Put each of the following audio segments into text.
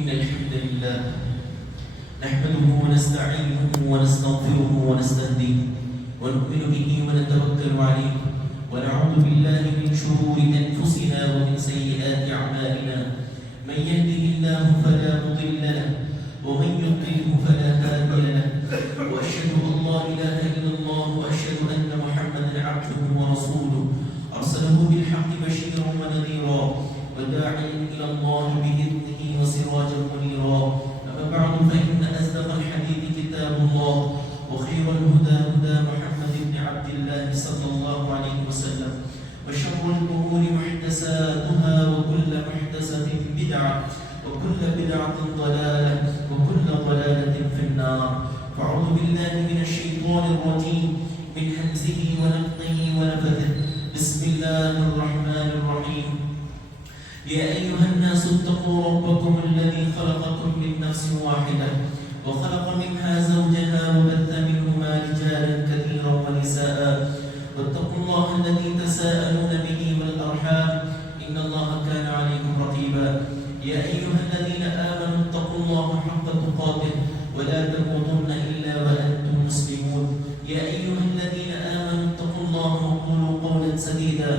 إن الحمد لله نحمده ونستعينه ونستغفره ونستهديه ونؤمن به ونتوكل عليه ونعوذ بالله من شرور أنفسنا ومن سيئات أعمالنا من يهده الله فلا مضل له ومن يضلله فلا هادي له وأشهد أن لا إله إلا الله وأشهد أن محمدا عبده ورسوله أرسله بالحق بشيرا ونذيرا وداعيا إلى الله بإذنه وسراجا منيرا أما بعد فإن أصدق الحديث كتاب الله وخير الهدى هدى محمد بن عبد الله صلى الله عليه وسلم وشر الأمور محدثاتها وكل محدثة بدعة وكل بدعة ضلالة وكل ضلالة في النار فأعوذ بالله من الشيطان الرجيم من همزه ونفخه ونفثه بسم الله الرحمن الرحيم يا أيها الناس اتقوا ربكم الذي خلقكم من نفس واحدة وخلق منها زوجها وبث منهما رجالا كثيرا ونساء واتقوا الله الذي تساءلون به والأرحام إن الله كان عليكم رقيبا يا أيها الذين آمنوا اتقوا الله حق تقاته ولا تموتن إلا وأنتم مسلمون يا أيها الذين آمنوا اتقوا الله وقولوا قولا سديدا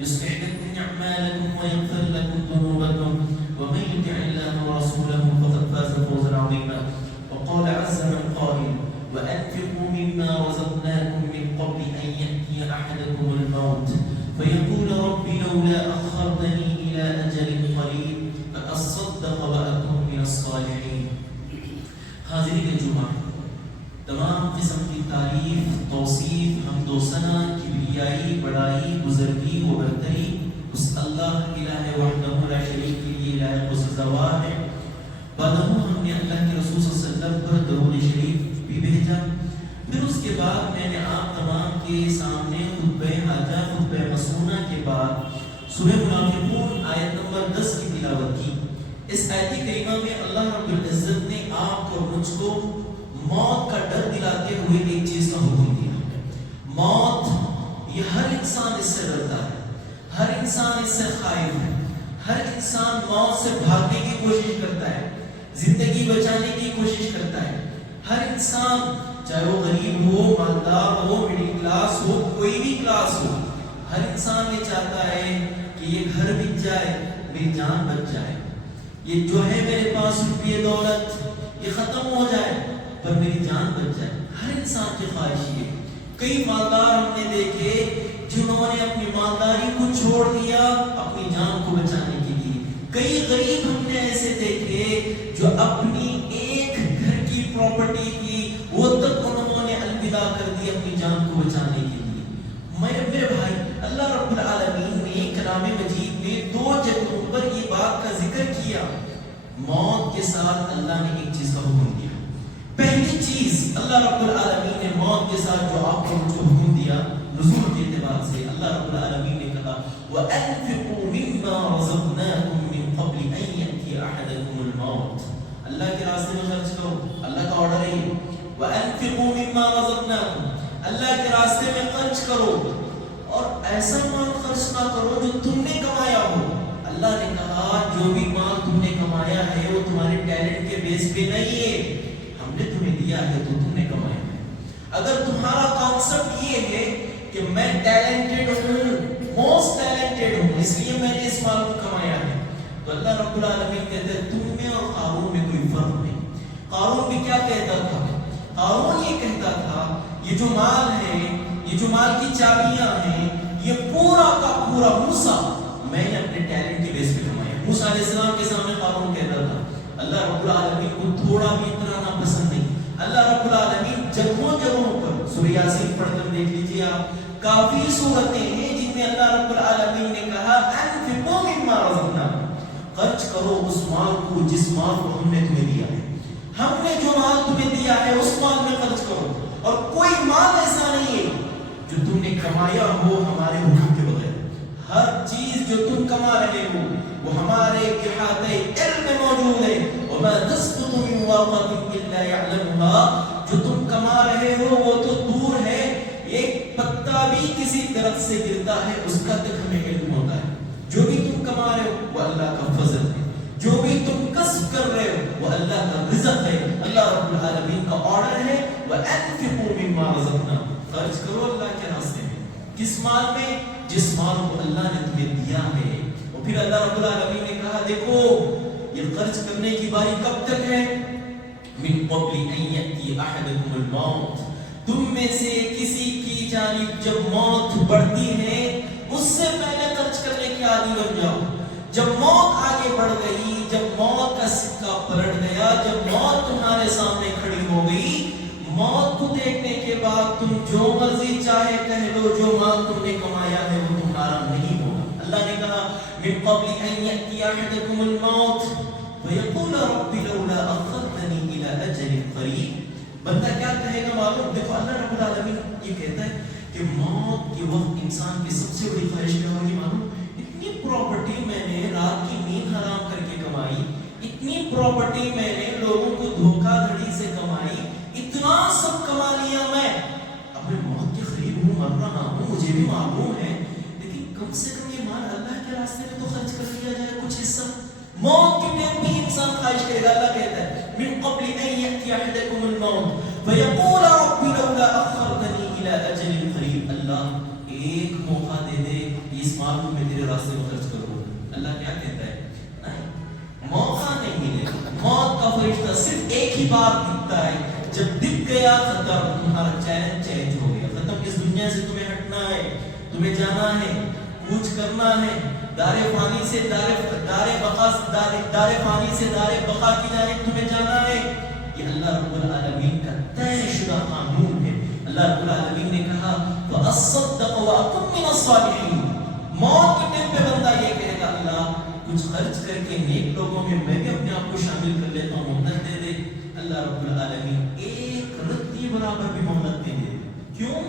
يصلح لكم أعمالكم ويغفر لكم ذنوبكم ومن يطع الله ورسوله فقد فاز فوزا عظيما وقال عز من قائل وأنفقوا مما رزقناكم من قبل أن يأتي أحدكم الموت فيقول رب لولا أخرتني إلى أجل قريب فأصدق وأكون من الصالحين. حاضرین جمعہ، تمام قسم کی تعریف، توصیف، حمد و ثنا، کبریائی، بڑائی، بزرگی و برتری اس اللہ الہ وحدہ لا شریک کے لیے لائق و سزاوار ہے۔ بعد ہم نے اللہ کے رسول صلی اللہ علیہ وسلم پر درود شریف بھی بھیجا۔ پھر اس کے بعد میں نے آپ تمام کے سامنے خطبہ حاجہ، خطبہ مسنونہ کے بعد سورہ منافقون آیت نمبر 10 کی تلاوت کی۔ اس آیت کریمہ میں اللہ رب العزت نے آپ کو اور مجھ کو موت کا ڈر دلاتے ہوئے ایک چیز کا حکم دیا۔ موت، یہ ہر انسان اس سے ڈرتا ہے، ہر انسان اس سے خائف ہے، ہر انسان موت سے بھاگنے کی کوشش کرتا ہے، زندگی بچانے کی کوشش کرتا ہے۔ ہر انسان، چاہے وہ غریب ہو، مالدار ہو، مڈل کلاس ہو، کوئی بھی کلاس ہو، ہر انسان یہ چاہتا ہے کہ یہ گھر بک جائے، میری جان بچ جائے، یہ جو ہے میرے پاس روپیے دولت یہ ختم ہو جائے پر میری جان بچ جائے۔ ہر انسان کی خواہش یہ۔ کئی مالدار ہم نے دیکھے جنہوں نے اپنی مالداری کو چھوڑ دیا اپنی جان کو بچانے کے لیے۔ کئی غریب ہم نے ایسے دیکھے جو اپنی ایک گھر کی پراپرٹی کی وہ تک انہوں نے الوداع کر دی اپنی جان کو بچانے کے لیے۔ میرے بھائی، اللہ رب العالمین نے کلام مجید میں 2 جگہوں پر یہ بات کا ذکر کیا۔ موت کے ساتھ اللہ نے ایک چیز کا حکم دیا۔ پہلی چیز اللہ رب العالمین نے موت کے ساتھ جو آپ کو حکم دیا نزول کے اعتبار سے، اللہ رب العالمین نے کہا وَأَنفِقُوا مِمَّا رَزَقْنَاكُم مِّن قَبْلِ أَن يَأْتِيَ أَحَدَكُمُ الْمَوْتُ۔ اللہ کے راستے میں خرچ کرو، اللہ کا آرڈر ہے وَأَنفِقُوا مِمَّا رَزَقْنَاكُم، اللہ کے راستے میں خرچ کرو اور ایسا مال خرچ نہ کرو جو تم نے کمایا ہو۔ اللہ نے کہا جو بھی مال تم نے کمایا ہے وہ تمہارے ٹیلنٹ کے بیس پہ نہیں ہے، ہم نے تمہیں دیا ہے تو تم نے کمایا ہے۔ اگر تمہارا کانسیپٹ یہ ہے کہ میں ٹیلنٹڈ ہوں، موسٹ ٹیلنٹڈ ہوں، اس لیے میں نے اس مال کو کمایا ہے، تو اللہ رب العالمین کہتے ہیں تم میں اور قارون میں کوئی فرق نہیں۔ قارون بھی کیا کہتا تھا؟ قارون یہ کہتا تھا یہ جو مال ہے، یہ جو مال کی چابیاں ہیں، یہ پورا کا پورا موسیٰ میں نے اپنے ٹیلنٹ کے بیس پہ کمایا۔ موسیٰ علیہ السلام کے سامنے قارون کہتا تھا۔ اللہ رب العالمین کو تھوڑا بھی اترانا پسند نہیں۔ اللہ رب العالمین جگہوں جگہوں پر سورہ یاسین پڑھ کر دیکھ لیجیے آپ، کافی صورتیں ہیں جن میں اللہ رب العالمین نے کہا انفقوا مما رزقناکم، خرچ کرو اس مال کو جس مال کو ہم نے تمہیں دیا ہے۔ ہم نے جو مال تمہیں دیا ہے اس مال میں خرچ کرو، اور کوئی مال ایسا نہیں ہے جو تم نے کمایا ہو ہمارے حکم کے بغیر۔ ہر چیز جو تم کما رہے ہو وہ ہمارے احاطہ علم میں موجود ہے۔ وما تسقط من ورقة الا يعلمها، جو تم کما رہے ہو وہ تو دور ہے، ایک پتا بھی کسی درخت سے گرتا ہے اس کا تک ہمیں علم ہوتا ہے۔ جو بھی تم کما رہے ہو وہ اللہ کا فضل ہے، جو بھی تم کسب کر رہے وَأَنْفِقُوا مِمَّا رَزَقْنَاكُمْ، خرچ کرو اللہ کے راستے میں. کس مال میں؟ جس مال کو اللہ نے تمہیں دیا ہے. اور پھر اللہ رب العالمین نے کہا دیکھو یہ خرچ کرنے کی باری کب تک ہے؟ من قبل ان یأتی احدکم الموت، تم میں سے کسی کی جانب جب موت بڑھتی ہے اس سے پہلے خرچ کرنے کے عادی بن جاؤ. جب موت آگے بڑھ گئی، جب موت کا سکہ پلٹ گیا، جب موت تمہارے سامنے کھڑی ہو گئی، موت کو دیکھنے کے بعد تم جو مرضی چاہے کہہ لو، جو مال تم نے کمایا ہے وہ تمہارا نہیں ہوگا. اللہ نے کہا من قبل ان یأتی احدکم الموت ویقول رب لولا اخرتنی الى اجل قریب. بندہ کیا کہے گا معلوم؟ دیکھو اللہ رب العالمین یہ کہتا ہے کہ موت کے وقت انسان کی سب سے بڑی خواہش کیا ہوگی معلوم؟ اتنی پراپرٹی میں نے رات کی نیند حرام کر کے کمائی، اتنی پراپرٹی میں نے لوگوں کو دھوکہ دھڑی سے کمائی، اتنا سب کما لیا میں، اب میں موت کے قریب ہوں، مر رہا ہوں، مجھے بھی معلوم ہے، لیکن کم سے کم یہ مال اللہ کے راستے میں تو خرچ کر دیا جائے کچھ حصہ. موت کے ٹائم بھی انسان خواہش کرے گا. اللہ کہتا ہے من قبل ان یأتی احدکم الموت فیقول رب لولا اخرتنی الى اجل قریب. اللہ ایک موقع دے دے، اس مال کو میں تیرے راستے میں خرچ کروں. اللہ کیا کہتا ہے؟ نہیں، موقع نہیں ملے گا. موت کا فرشتہ صرف ایک ہی بار دکھتا ہے، جب دکھ گیا ختم، تمہارا چیلنج چینج ہو گیا، ختم. اس دنیا سے تمہیں ہٹنا ہے، تمہیں جانا ہے، کوچ کرنا ہے، دار فانی سے دار فانی سے دار بقا کی جانب تمہیں جانا ہے. یہ اللہ رب العالمین کا طے شدہ قانون ہے. اللہ رب العالمین نے کہا وَأَصَّدَّقَ وَأَكُن مِّنَ الصَّالِحِينَ. موت کے ٹائم پہ بندہ یہ کہے گا اللہ کچھ خرچ کر کے نیک لوگوں میں میں بھی اپنے آپ کو شامل کر لیتا ہوں، مہلت دے دے. اللہ رب العالمین ایک رتی برابر بھی مہلت دے دے. کیوں؟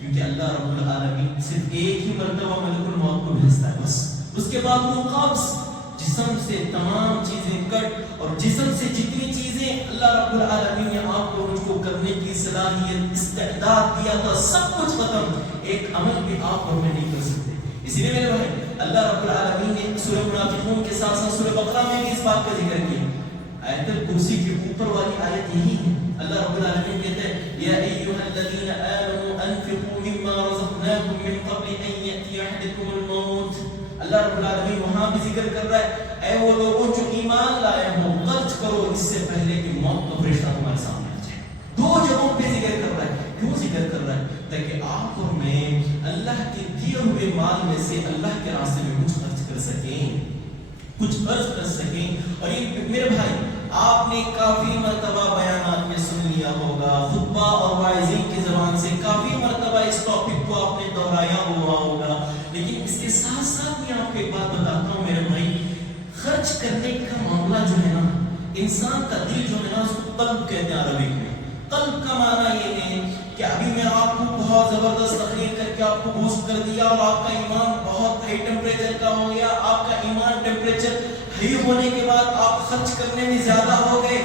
کیونکہ اللہ رب العالمین صرف ایک ہی مرتبہ ملک الموت کو بھیجتا ہے بس. اس کے بعد وہ قبض، جسم سے تمام چیزیں کٹ، اور جسم سے جتنی چیزیں اللہ رب العالمین نے آپ کو مجھ کو کرنے کی صلاحیت استعداد دیا تھا سب کچھ ختم. ایک عمل بھی آپ اور میں نہیں کر سکتے. اسی لیے میرے بھائی اللہ رب العالمین نے سورہ منافقون کے ساتھ ساتھ سورہ بقرہ میں بھی اس بات کا ذکر کیا. آیت الکرسی کے اوپر والی آیت یہی ہے. اللہ رب العالمین کہتے ہیں یا ایھا الذین آمنوا انفقوا مما رزقناکم من قبل ان یأتی احدکم الموت. اللہ رب العالمین وہاں بھی ذکر کر رہا ہے اے وہ لوگوں جو ایمان لائے ہو خرچ کرو اس سے پہلے کہ موت کا فرشتہ تمہارے سامنے آ جائے. دو جگہوں پہ ذکر کر رہا ہے. کیوں ذکر کر رہا ہے؟ تاکہ آپ اور میں اللہ کے دیے ہوئے مال میں سے اللہ کے راستے میں کچھ خرچ کر سکیں، کچھ خرچ کر سکیں. اور یہ میرے بھائی آپ نے کافی مرتبہ بیانات میں سن لیا ہوگا، خطبہ اور واعظین کی زبان سے کافی مرتبہ اس ٹاپک کو آپ نے دہرایا ہوا ہوگا. لیکن اس کے ساتھ ساتھ میں آپ کو ایک بات بتاتا ہوں میرے بھائی، خرچ کرنے کا معاملہ جو ہے نا، انسان کا دل جو ہے نا اس کو قلب کہتے ہیں عربی میں. قلب کا معنی یہ ہے کہ ابھی میں آپ کو بہت زبردست تقریر کر کے آپ کو بوسٹ کر دیا اور آپ کا ایمان بہت ہائی ٹیمپریچر کا ہو گیا. آپ کا ایمان ٹیمپریچر ہائی ہونے کے بعد آپ خرچ کرنے میں زیادہ ہو گئے.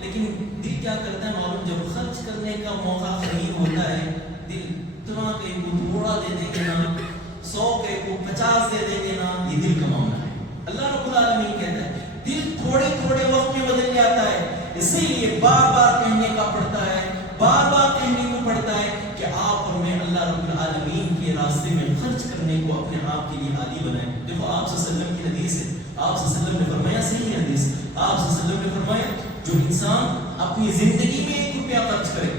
لیکن دل کیا کرتا ہے معلوم؟ جب خرچ کرنے کا موقع قریب ہوتا ہے دل اتنا کہ کو تھوڑا دے دیں گے نا، 100 کے کو 50 دے دیں گے نا. یہ دل کا معاملہ ہے. اللہ رب العالمین کہتا ہے دل تھوڑے تھوڑے وقت میں بدل جاتا ہے. اسی لیے بار بار کہنے کا پڑتا ہے، بار بار کہنے کو پڑتا ہے کہ آپ اور میں اللہ رب العالمین کے راستے میں خرچ کرنے کو اپنے آپ کے لیے عادی بنائیں. دیکھو آپ صلی اللہ علیہ وسلم کی حدیث ہے، آپ صلی اللہ علیہ وسلم نے فرمایا، صحیح حدیث، آپ صلی اللہ علیہ وسلم نے فرمایا جو انسان اپنی زندگی میں 1 روپیہ خرچ کرے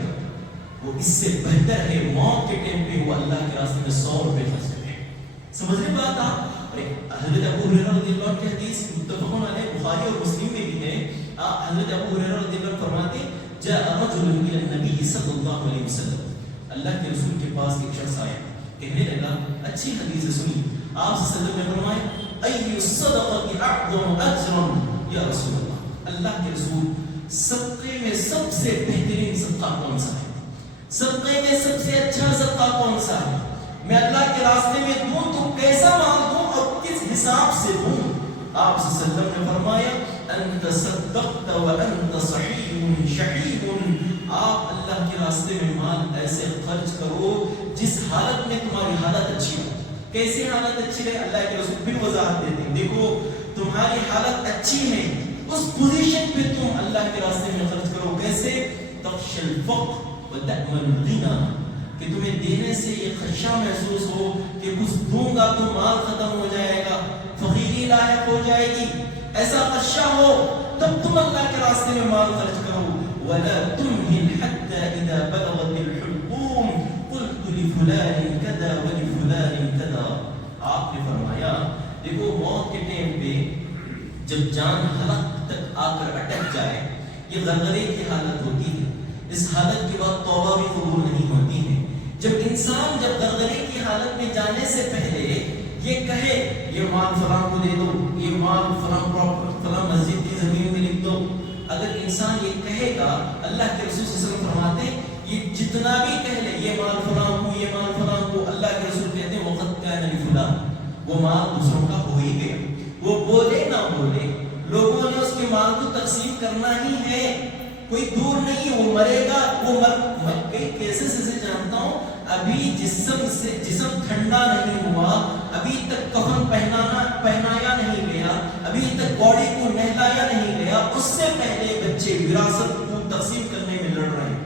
وہ اس سے بہتر ہے موت کے ٹائم پہ وہ اللہ کے راستے میں 100 روپے خرچ کرے. سمجھ رہے بات آپ؟ حضرت ابو ہریرہ رضی اللہ عنہ کی حدیث متفق علیہ بخاری اور مسلم میں بھی ہے. حضرت ابو ہریرہ رضی اللہ عنہ فرماتے جاء رجل الى النبي صلی اللہ علیہ وسلم، اللہ کے رسول کے پاس ایک شخص آیا، کہنے لگا، اچھی حدیث سنی. آپ صلی اللہ علیہ وسلم نے فرمایا ای الصدقۃ اعظم اجرا یا رسول اللہ، اللہ کے رسول صدقے میں سب سے بہترین صدقہ کون سا ہے؟ صدقے میں سب سے اچھا صدقہ کون سا ہے؟ میں اللہ کے راستے میں دوں تو کیسا مال دوں اور کس حساب سے دوں؟ آپ صلی اللہ علیہ وسلم نے فرمایا انت صدقت وانت صحیح شحیح. آپ اللہ کے راستے میں مال ایسے خرچ کرو جس حالت میں تمہاری حالت اچھی ہو. کیسے حالت اچھی ہے؟ اللہ کے رسول پھر وضاحت دیتے ہیں، دیکھو تمہاری حالت اچھی ہے اس پوزیشن پہ تم اللہ کے راستے میں خرچ کرو. کیسے؟ تخشى الفقر وتأمن الغنى کہ تمہیں دینے سے یہ خدشہ محسوس ہو کہ کچھ دوں گا تو مال ختم ہو جائے گا، فقیری لاحق ہو جائے گی، ایسا خدشہ ہو تب تم اللہ کے راستے میں مال خرچ کرو. ولا تمهل حتى اذا بلغت الحلقوم قلت لفلان كذا ولفلان كذا. آپ نے فرمایا دیکھو موت کے ٹائم پہ جب جان حلق تک آ کر اٹک جائے یہ غرغرے کی حالت ہوتی ہے. اس حالت کے بعد توبہ بھی قبول نہیں ہوتی ہے. جب انسان جب غرغرے کی حالت میں جانے سے پہلے یہ کہے یہ مال فلاں کو دے دو، یہ مال فلاں مسجد کی زمین میں لکھ دو، اگر انسان یہ کہے گا اللہ کے رسول صلی اللہ علیہ وسلم فرماتے ہیں یہ جتنا بھی کہہ لے یہ مال فلاں کو، یہ مال فلاں کو، اللہ کے رسول کہتے ہیں وقت کان لفلاں، وہ مال دوسروں کا ہو ہی گیا. وہ بولے نہ بولے لوگوں نے اس کے مال کو تقسیم کرنا ہی ہے، کوئی دور نہیں، وہ مرے گا. وہ میں کئی کیسز سے جانتا ہوں ابھی جسم ٹھنڈا نہیں ہوا، ابھی تک کفن پہنایا نہیں گیا، ابھی تک باڈی کو نہلایا نہیں گیا، اس سے پہلے بچے وراثت کو تقسیم کرنے میں لڑ رہے ہیں.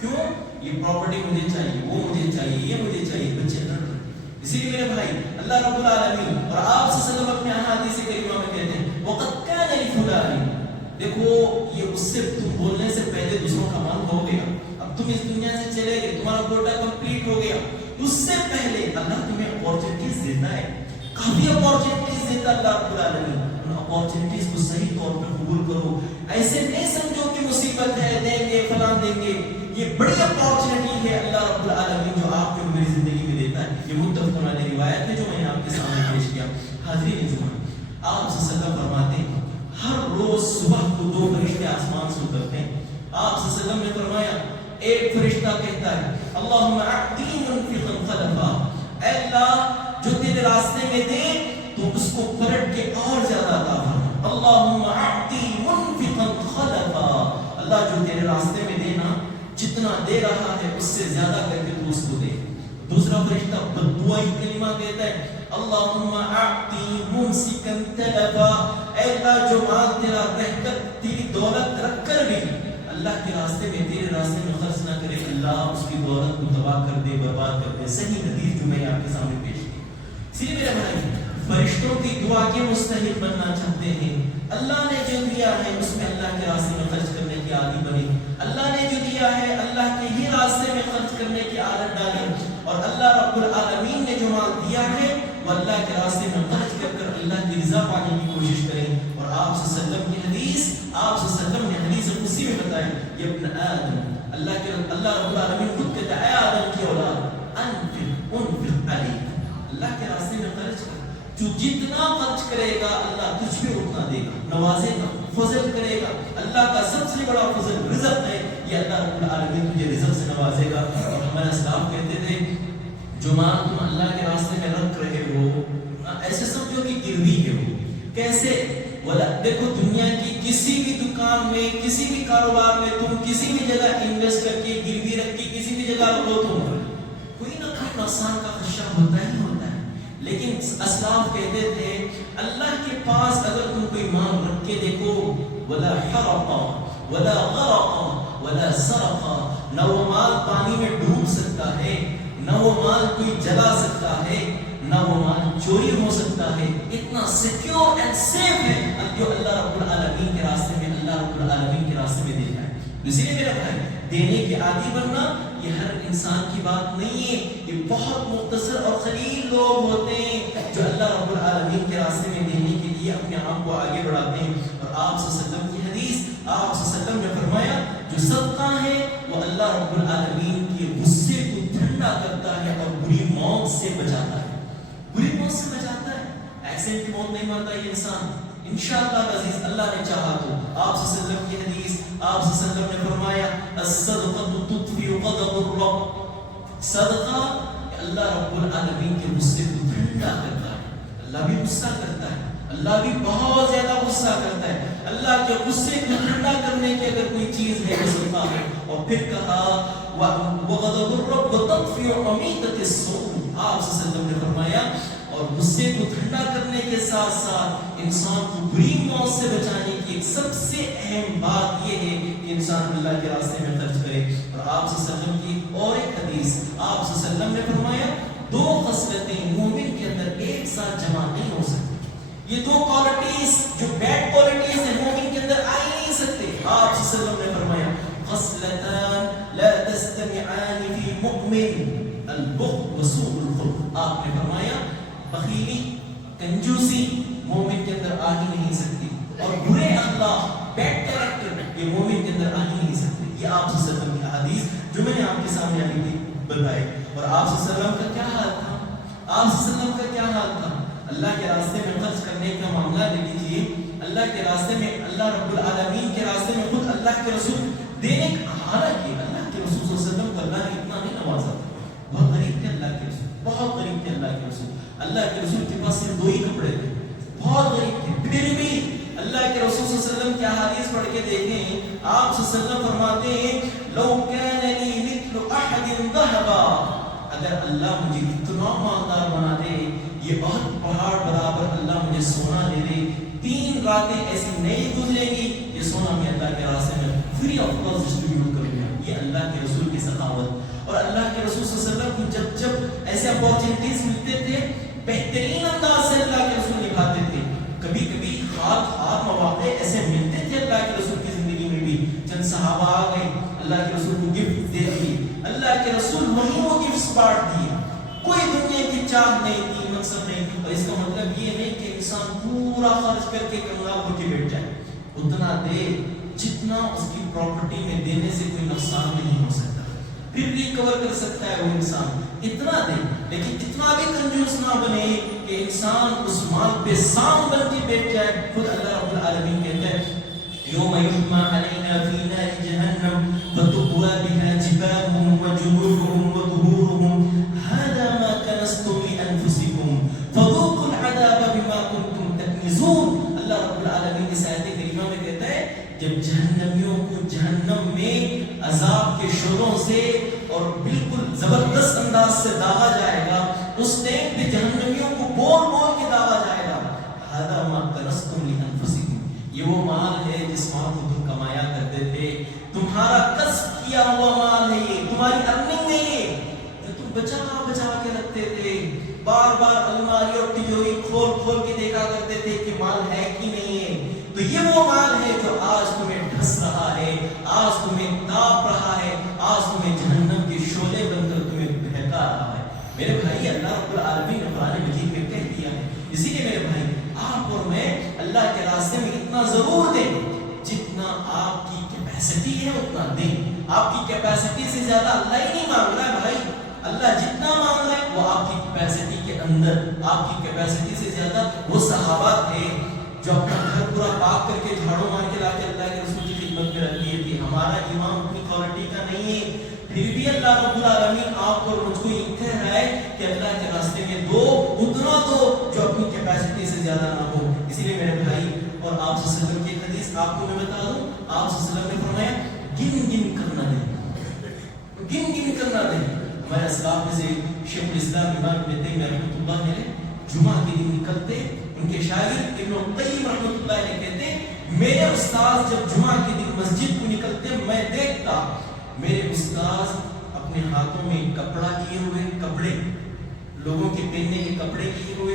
کیوں؟ یہ پراپرٹی مجھے چاہیے، وہ مجھے چاہیے، یہ مجھے چاہیے، بچے لڑ رہے ہیں. اسی لیے میرے بھائی اللہ رب العالمین اور آپ صلی اللہ علیہ وسلم اپنے احادیث کریمہ میں کہتے ہیں وقت کان لفلان. دیکھو یہ اس سے تم بولنے سے پہلے دوسروں کا مال ہو گیا، اب تم اس دنیا سے چلے گئے، تمہارا کوٹا کمپلیٹ ہو گیا. اس سے پہلے اللہ تمہیں اپورچونٹیز دیتا ہے، کافی اپورچونٹیز دیتا اللہ رب العالمین. ان اپورچونٹیز کو صحیح طور پر قبول کرو. ایسے نہیں سمجھو کہ مصیبت ہے دیں گے فلاں دیں گے، یہ بڑی اپورچونٹی ہے اللہ رب العالمین جو آپ کو میری زندگی میں دیتا ہے. یہ متفق علیہ روایت ہے جو میں نے آپ کے سامنے پیش کیا. حاضرین عزیز، آپ صلی اللہ علیہ وسلم فرماتے ہیں ہر روز صبح کو 2 فرشتے آسمان سے اترتے ہیں. آپ صلی اللہ علیہ وسلم نے فرمایا ایک فرشتہ کہتا ہے اللہم اعطی منفقا خلفا، اے اللہ جو تیرے راستے میں دے تو اس کو پلٹ کے اور زیادہ عطا فرما. اللہم اعطی منفقا خلفا، اللہ جو تیرے راستے میں دے نا جتنا دے رہا ہے اس سے زیادہ کر کے تو اس کو دے. دوسرا فرشتہ بددعائی کلمہ کہتا ہے اللہم اعطی ممسکا تلفا، اے اللہ جو مال تیرا رہ کر تیری دولت رکھ کر بھی اللہ کے راستے میں تیرے راستے میں خرچ نہ کرے، اللہ اس کی دولت کو تباہ کر دے، برباد کر دے. صحیح حدیث جو میں نے آپ کے سامنے پیش کی. اسی لیے میرے بھائی فرشتوں کی دعا کے مستحق بننا چاہتے ہیں. اللہ نے جو دیا ہے اس میں اللہ کے راستے میں خرچ کرنے کی عادت بنے. اللہ نے جو دیا ہے اللہ کے ہی راستے میں خرچ کرنے کی عادت ڈالیں. اور اللہ رب العالمین نے جو مال دیا ہے وہ اللہ کے راستے میں خرچ کر اللہ کی رضا پانے کی کوشش کریں. اور آپ صلی اللہ علیہ وسلم کی حدیث، آپ صلی اللہ علیہ وسلم نے حدیث قدسی میں بتائی یا ابن آدم، اللہ رب العالمین خود کہتا ہے اے آدم کی اولاد انفق علیک، اللہ کے راستے میں خرچ کر. جو جتنا خرچ کرے گا اللہ تجھ پہ اتنا دے گا، نوازے گا، فضل کرے گا. اللہ کا سب سے بڑا فضل رزق ہے، یہ اللہ رب العالمین تجھے رزق سے نوازے گا. اور ہمارے اسلاف کہتے تھے جو مال تم اللہ کے راستے میں رکھ رہے ہو ایسے سمجھو کہ گروی ہے. وہ کیسے؟ دیکھو دنیا کی کسی بھی دکان میں، کسی بھی کاروبار میں تم کسی بھی جگہ انویسٹ کر کے گروی رکھ کے کسی بھی جگہ رکھو تو کوئی نہ کوئی نقصان کا خدشہ ہوتا ہی ہوتا ہے. لیکن اسلاف کہتے تھے اللہ کے پاس اگر تم کوئی مال رکھ کے دیکھو ولا حرق ولا غرق ولا سرق، نہ وہ مال پانی میں ڈوب سکتا ہے، نہ وہ مال کوئی جلا سکتا ہے، نہ وہ مال چوری ہو سکتا ہے. اتنا سیکیور اینڈ سیف ہے جو اللہ رب العالمین کے راستے میں، اللہ رب العالمین کے راستے میں دیتا ہے. اسی لیے میرے بھائی دینے کے عادی بننا یہ ہر انسان کی بات نہیں ہے. یہ بہت مختصر اور قلیل لوگ ہوتے ہیں جو اللہ رب العالمین کے راستے میں دینے کے لیے اپنے آپ کو آگے بڑھاتے ہیں. اور آپ صلی اللہ علیہ وسلم کی حدیث، آپ صلی اللہ علیہ وسلم نے فرمایا جو صدقہ ہے وہ اللہ رب العالمین کے غصے کو ٹھنڈا کرتا ہے اور بری موت سے بچاتا ہے. بری موت سے بچاتا ہے. ایکسیڈنٹ کی موت نہیں مرتا یہ انسان انشاءاللہ عزیز، اللہ نے چاہا تو. آپ صلی اللہ علیہ وسلم کی حدیث، آپ صلی اللہ علیہ وسلم نے فرمایا الصدقۃ تطفئ غضب الرب، صدقہ اللہ رب العالمین کے غصے کو ٹھنڈا کرتا ہے. اللہ بھی غصہ کرتا ہے، اللہ بھی بہت زیادہ غصہ کرتا ہے. اللہ کے غصے کو ٹھنڈا کرنے کی اگر کوئی چیز ہے وہ صدقہ ہے. اور پھر کہا وغضب الرب تطفئ عمیتۃ السوء، آپ صلی اللہ علیہ وسلم نے فرمایا اور غصے کو ٹھنڈا کرنے کے ساتھ ساتھ انسان کو بری موت سے بچانے کی ایک سب سے اہم بات یہ ہے کہ کہ انسان اللہ کے راستے میں خرچ کرے. اور آپ صلی اللہ علیہ وسلم کی اور ایک حدیث، آپ صلی اللہ علیہ وسلم نے فرمایا دو خصلتیں مومن کے اندر ایک ساتھ جمع نہیں ہو سکتی. یہ دو کوالٹیز جو بیڈ کوالٹیز ہیں مومن کے اندر آ ہی نہیں سکتے. آپ صلی اللہ علیہ وسلم نے فرمایا خصلتان لا تستمعان فی مؤمن البخل وسوء الخلق. آپ نے فرمایا بخیلی، کنجوسی مومن کے اندر آ ہی نہیں سکتی، اور برے اخلاق، بیڈ کیریکٹر یہ مومن کے اندر آ ہی نہیں سکتے. یہ آپ صلی اللہ علیہ وسلم کی حدیث جو میں نے آپ کے سامنے ابھی تھی بتائی. اور آپ صلی اللہ علیہ وسلم کا کیا حال تھا؟ آپ صلی اللہ علیہ وسلم کا کیا حال تھا؟ اللہ کے راستے میں خرچ کرنے کا معاملہ لے لیجیے. اللہ کے راستے میں، اللہ رب العالمین کے راستے میں خود اللہ کے رسول دینے کا، حالانکہ اللہ کے رسول صلی اللہ علیہ وسلم کو اللہ نے اتنا نہیں نوازا تھا. بہت غریب تھے اللہ کے رسول، بہت غریب تھے اللہ کے رسول. اللہ کے رسول کے پاس صرف 2 ہی کپڑے تھے، بہت غریب تھے. پھر بھی اللہ کے رسول صلی اللہ علیہ وسلم کی احادیث پڑھ کے دیکھیں، آپ صلی اللہ علیہ وسلم فرماتے ہیں لو کان لی مثل احد ذهبا، اگر اللہ مجھے اتنا مالدار بنا دے، یہ بہت پہاڑ برابر اللہ مجھے سونا دے دے، 3 راتیں ایسی نہیں گزریں گی یہ سونا میں اللہ کے راستے میں فری آف کاسٹ ڈسٹریبیوٹ کروں گا. یہ اللہ کے رسول کی سخاوت. اور اللہ کے رسول صلی اللہ علیہ وسلم کو جب ایسے اپورچونٹیز ملتے تھے بہترین انداز سے اللہ کے رسول نبھاتے تھے. کبھی کبھی خاص مواقع ایسے ملتے تھے اللہ کے رسول کی زندگی میں بھی. چند صحابہ آ گئے، اللہ کے رسول کو گفٹ دے دی، اللہ کے رسول وہیں وہ گفٹس بانٹ دیے. کوئی دنیا کی چاہ نہیں تھی، مقصد نہیں تھی. اور اس کا مطلب یہ نہیں کہ انسان پورا خرچ کر کے کنگال ہو کے بیٹھ جائے. اتنا دے جتنا اس کی پراپرٹی میں دینے سے کوئی نقصان نہیں ہو سکتا، پھر ریکور کر سکتا ہے وہ انسان. اتنا دے، لیکن اتنا بھی کنجوس نہ بنے کہ انسان اس مال پہ سام بن کے بیٹھ جائے. خود اللہ رب العالمین کہتا ہے یوم یحمى علینا فی نار جہنم فتقوی بها جباہهم وجنوبهم وظہورهم هذا ما کنزتم لانفسکم فذوقوا العذاب بما کنتم تکنزون. اللہ رب العالمین اس آیت کریمہ میں کہتا ہے جب جہنمیوں کو جہنم میں عذاب کے شوروں سے اور بالکل زبردست انداز سے داغا جائے گا، اس ٹائم پہ جہنمیوں کو بول بول کے داغا جائے گا هذا ما کنزتم لانفسکم، یہ وہ مال ہے جس مال کو تم کمایا کرتے تھے، تمہارا کسب کیا ہوا مال ہے، یہ تمہاری ارننگ نہیں ہے، جو تم بچا بچا کے رکھتے تھے. بار بار الماری اور تجوری کھول کھول کے دیکھا کرتے تھے کہ مال ہے کہ نہیں ہے. تو یہ وہ مال ہے جو آج تمہیں ڈھس رہا ہے، آج تمہیں تاپ رہا ہے، آج تمہیں جہنم کے شعلے بن کر تمہیں بہکا رہا ہے. میرے بھائی اللہ رب العالمین نے قرآن مجید میں کہہ دیا ہے. اسی لیے میرے بھائی آپ اور میں اللہ کے راستے میں اتنا ضرور دیں جتنا آپ کی کیپیسٹی ہے اتنا دیں. آپ کی کیپیسٹی سے زیادہ اللہ ہی نہیں مانگ رہا ہے بھائی. اللہ جتنا مانگ رہا ہے وہ آپ کی کیپیسٹی کے اندر، آپ کی کیپیسٹی سے زیادہ. وہ صحابہ تھے جو اپنا گھر پورا پاک کر کے جھاڑو مار کے لا کے اللہ کے رسول کی خدمت میں رکھ دیے تھے. ہمارا ایمان اپنی کوالٹی کا نہیں ہے، پھر بھی اللہ رب العالمین آپ کو اور مجھ کو یہ کہہ رہا ہے کہ اللہ کے راستے میں دو، اتنا دو جو اپنی کیپیسٹی سے زیادہ نہ ہو. اسی لیے میرے بھائی اور آپ صلی اللہ علیہ وسلم کی حدیث آپ کو میں بتا دوں، آپ صلی اللہ علیہ وسلم نے فرمایا گن گن کرنا دیں، گن گن کرنا دیں. ہمارے اسلاف میں سے شیخ الاسلام امام ابن تیمیہ رحمۃ اللہ علیہ جمعہ کے دن نکلتے، ان کے شاگرد ابن القیم رحمۃ اللہ علیہ کہتے میرے استاد جب جمعہ کے دن مسجد کو نکلتے میں دیکھتا میرے استاد اپنے ہاتھوں میں کپڑا لیے ہوئے، کپڑے لوگوں کے پہننے کے کپڑے لیے ہوئے،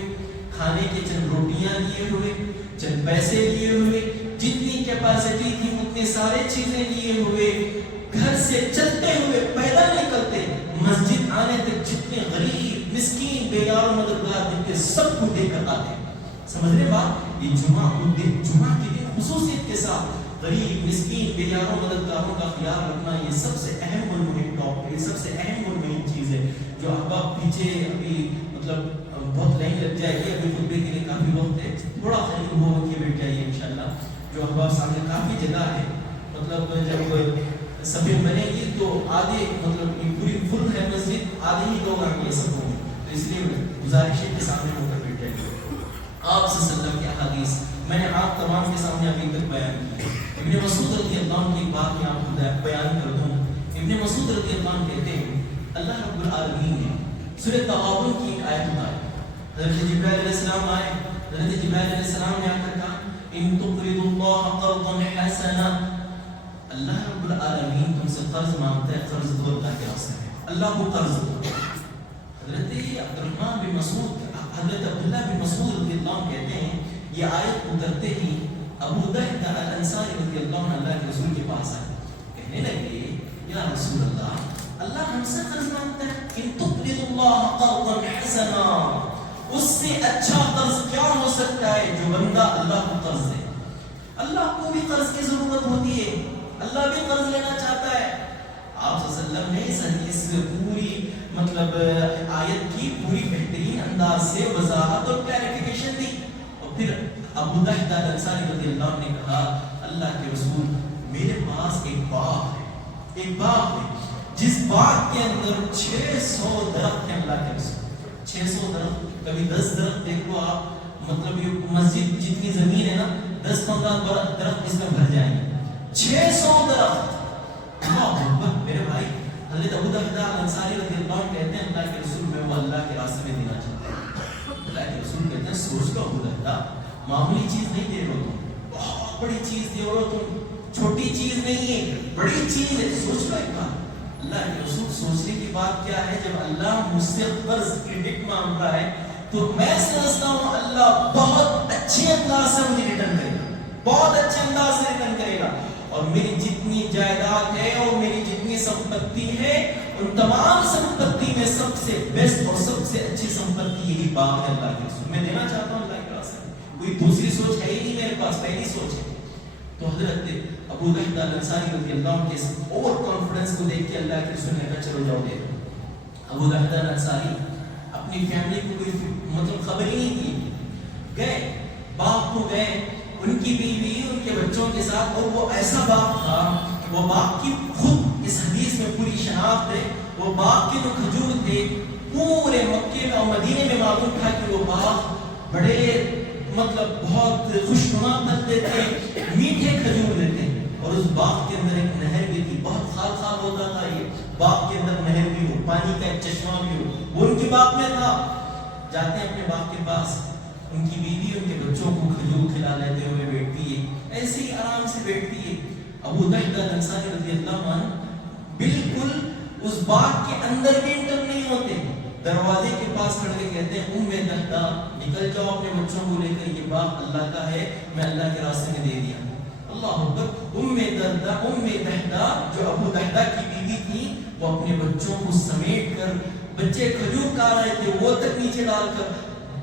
کھانے کے چند روٹیاں لیے ہوئے، چند پیسے لیے ہوئے، جتنی کیپیسٹی تھی اتنے سارے چیزیں لیے ہوئے، گھر سے چلتے ہوئے پیدل نکلتے مسجد آنے تک جتنے غریب مسکین بے یار و مددگار دن کے سب کو دے کر آتے. سمجھ رہے بات؟ یہ جمعہ کے دن خصوصیت کے ساتھ غریب مسکین بے یار و مددگاروں کا خیال رکھنا یہ سب سے اہم اور مہم ٹاپ ہے، یہ سب سے اہم اور مہم چیز ہے جو احباب پیچھے ابھی مطلب بہت لائن لگ جائے گی. ابھی خطبے کے لیے کافی وقت ہے، تھوڑا خیال ہو کے بیٹھ جائیے انشاءاللہ. جو احباب سامنے کافی جگہ ہے، مطلب جب سبھی بنے گی تو آدھے مطلب پوری فل ہے مسجد، آدھے ہی لوگ آگے سب ہوں گے. تو اس لیے گزارش ہے کہ سامنے ہو کر بیٹھ جائیے. آپ صلی اللہ علیہ وسلم کی احادیث میں نے آپ تمام کے سامنے ابھی تک بیان کی. ابن مسعود رضی اللہ عنہ کی بات میں آپ کو بیان کر دوں. ابن مسعود رضی اللہ عنہ کہتے ہیں اللہ رب العالمین نے سورہ تغابن کی ایک آیت بتائی. حضرت جبرائیل علیہ السلام آئے، حضرت جبرائیل علیہ السلام نے آ کر کہا ان تقرضوا اللہ قرضا حسنا، اللہ رب العالمین تم سے قرض مانگتا ہے، قرض دو اللہ کے راستے میں، اللہ کو قرض دو۔ حضرت عبدالرحمن بن مسعود، حضرت عبداللہ بن مسعود رضی اللہ عنہ کہتے ہیں یہ آیت اترتے ہی ابو دحدہ الانصاری رضی اللہ عنہ اللہ کے رسول کے پاس آئے، کہنے لگے یا رسول اللہ، اللہ ہم سے قرض مانگتا ہے، ان تقرض اللہ قرضا حسنا، اس سے اچھا قرض کیا ہو سکتا ہے جو بندہ اللہ کو قرض دے۔ اللہ کو بھی قرض کی ضرورت ہوتی ہے، اللہ بھی قرض لینا چاہتا ہے۔ آپ صلی اللہ علیہ وسلم نے اس حدیث سے پوری مطلب آیت کی پوری بہترین انداز سے وضاحت اور کلیریفیکیشن دی۔ اور پھر ابو دحدہ الانصاری رضی اللہ عنہ نے کہا اللہ کے رسول میرے پاس ایک باغ ہے، ایک باغ ہے جس باغ کے اندر 600 درخت ہیں اللہ کے رسول، 600 درخت، کبھی 10 درخت دیکھو آپ، مطلب یہ مسجد جتنی زمین ہے نا 10-15 درخت اس میں بھر جائیں گے، 600 درخت۔ اللہ اکبر میرے بھائی، حضرت ابو دحدہ الانصاری رضی اللہ عنہ کہتے ہیں اللہ کے رسول میں وہ اللہ کے راستے میں دینا چاہتا ہوں۔ اللہ کے رسول کہتے ہیں سوچ لو ابو دحدہ، معمولی چیز نہیں دے رہے ہو تم، بہت بڑی چیز دے رہے ہو تم، چھوٹی چیز نہیں ہے، بڑی چیز ہے، سوچ لو ایک بار۔ اللہ کے رسول سوچنے کی بات کیا ہے، جب اللہ مجھ سے قرض کریڈٹ مانگ رہا ہے تو میں سمجھتا ہوں اللہ بہت اچھے انداز سے مجھے ریٹرن کرے گا، بہت اچھے انداز سے ریٹرن کرے گا، اور میری جتنی جائیداد ہے اور میری جتنی سمپتی ہے ان تمام سمپتی میں سب سے بیسٹ اور سب سے اچھی سمپتی یہی باغ ہے اللہ کے رسول، میں دینا چاہتا ہوں اللہ کے راستے میں، کوئی دوسری سوچ ہے ہی نہیں میرے پاس، پہلی سوچ ہے۔ تو حضرت ابو دحدہ الانصاری رضی اللہ عنہ کے اس اوور کانفیڈنس کو دیکھ کے اللہ کے رسول نے کہا چلو جاؤ دے دو۔ ابو دحدہ الانصاری اپنی فیملی کو کوئی مطلب خبر ہی نہیں تھی، گئے باغ کو، گئے ان کی بیوی ان کے بچوں کے ساتھ، اور وہ ایسا باغ تھا، وہ باغ کی خود اس حدیث میں پوری شناخت ہے، وہ باغ کے جو کھجور تھے پورے مکے میں اور مدینے میں معلوم تھا کہ وہ باغ بڑے مطلب بہت خوشنما پتے تھے، میٹھے کھجور دیتے، اور اس باغ کے اندر ایک نہر بھی تھی، بہت خال خال ہوتا تھا یہ باغ کے اندر نہر بھی ہو، پانی کا ایک چشمہ بھی ہو، وہ ان کے باغ میں تھا۔ جاتے ہیں اپنے باغ کے پاس، ان کی بیوی ان کے بچوں کو کھجور کھلا لیتے ہوئے بیٹھتی ہے، ایسے ہی آرام سے بیٹھتی ہے۔ ابو دحدہ الانصاری رضی اللہ عنہ بالکل اس باغ کے اندر بھی انٹر نہیں ہوتے، دروازے کے پاس کھڑے کے کہتے ہیں ام دحدہ نکل جاؤ اپنے بچوں کو لے کر، یہ باغ اللہ کا ہے، میں اللہ کے راستے میں دے دیا۔ اللہ اکبر، ام دحدہ جو ابو دحدہ کی بیوی تھی، وہ اپنے بچوں کو سمیٹ کر، بچے کھجور کھا رہے تھے وہ تک نیچے ڈال کر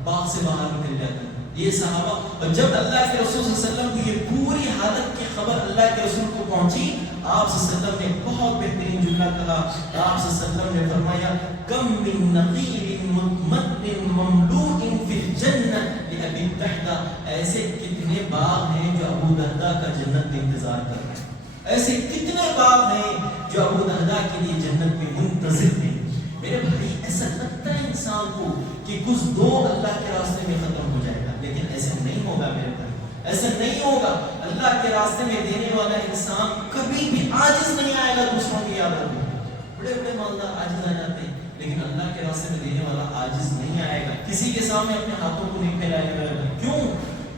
باغ سے باہر نکل جاتے یہ صحابہ۔ اور جب اللہ کے رسول صلی اللہ علیہ وسلم کی یہ پوری حالت کی خبر اللہ کے رسول کو پہنچی، آپ صلی اللہ علیہ وسلم نے بہت بہترین جملہ کہا، آپ صلی اللہ علیہ وسلم نے فرمایا کم من نقیر متن مملوء فی الجنہ لابی دحدہ، ایسے کتنے باغ ہیں جو ابو دحدہ کا جنت میں انتظار کر رہے ہیں، ایسے کتنے باغ ہیں جو ابو دحدہ کے لیے جنت میں منتظر ہیں۔ میرے بھائی ایسا لگتا ہے انسان کو کہ کچھ دو اللہ کے راستے میں ختم ہو جائے گا، لیکن ایسا نہیں ہوگا میرے بھائی، ایسا نہیں ہوگا۔ اللہ کے راستے میں دینے والا انسان کبھی بھی عاجز نہیں آئے گا، دوسروں کی یاد رکھو، بڑے بڑے مالدار عاجز آ جاتے ہیں، لیکن اللہ کے راستے میں دینے والا عاجز نہیں آئے گا، کسی کے سامنے اپنے ہاتھوں کو نہیں پھیلائے گا۔ کیوں؟